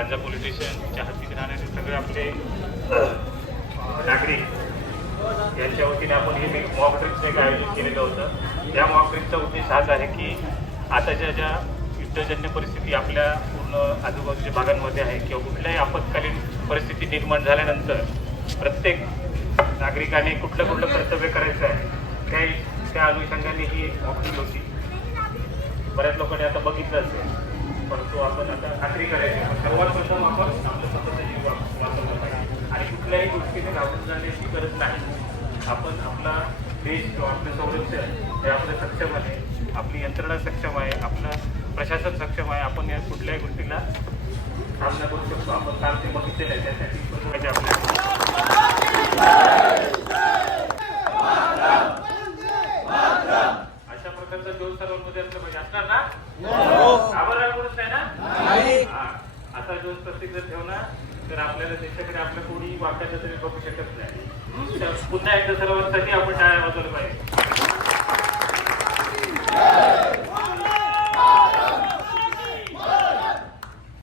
Lanja police स्टेशनच्या हद्दीत राहणारे सगळे आपले नागरिक यांच्या वतीने आपण हे मॉक ड्रिल्सचं एक आयोजित केलेलं होतं. या मॉक ड्रिल्सचा उद्देश हाच आहे की आताच्या ज्या युद्धजन्य परिस्थिती आपल्या पूर्ण आजूबाजूच्या भागांमध्ये आहे किंवा कुठल्याही आपत्कालीन परिस्थिती निर्माण झाल्यानंतर प्रत्येक नागरिकाने कुठलं कर्तव्य करायचं आहे त्या अनुषंगाने ही मॉक ड्रिल होती. बऱ्याच लोकांनी आता बघितलं असेल, परंतु आपण आता खात्री करायची सर्वात प्रथम आपण आपलं स्वतःचा जीव वाचवला पाहिजे आणि कुठल्याही गोष्टीने घाबरून जाण्याची गरज नाही. आपण आपला देश किंवा आपलं संरक्षण हे आपलं सक्षम आहे, आपली यंत्रणा सक्षम आहे, आपलं प्रशासन सक्षम आहे. आपण या कुठल्याही गोष्टीला सामना करू शकतो. आपण काल ते बघितलेलं आहे, त्यासाठी आपल्याला अशा प्रकारचा जोश सर्वांमध्ये असला पाहिजे. असणार ना? घाबरणारच नाही ना? असा जोश प्रत्येक जर ठेवला तर आपल्याला त्याच्याकडे आपल्या कोणी वाक्याचं तरी बघू शकत नाही. पुन्हा एकदा सर्वांसाठी आपण टाळ्या वाजवल्या पाहिजे.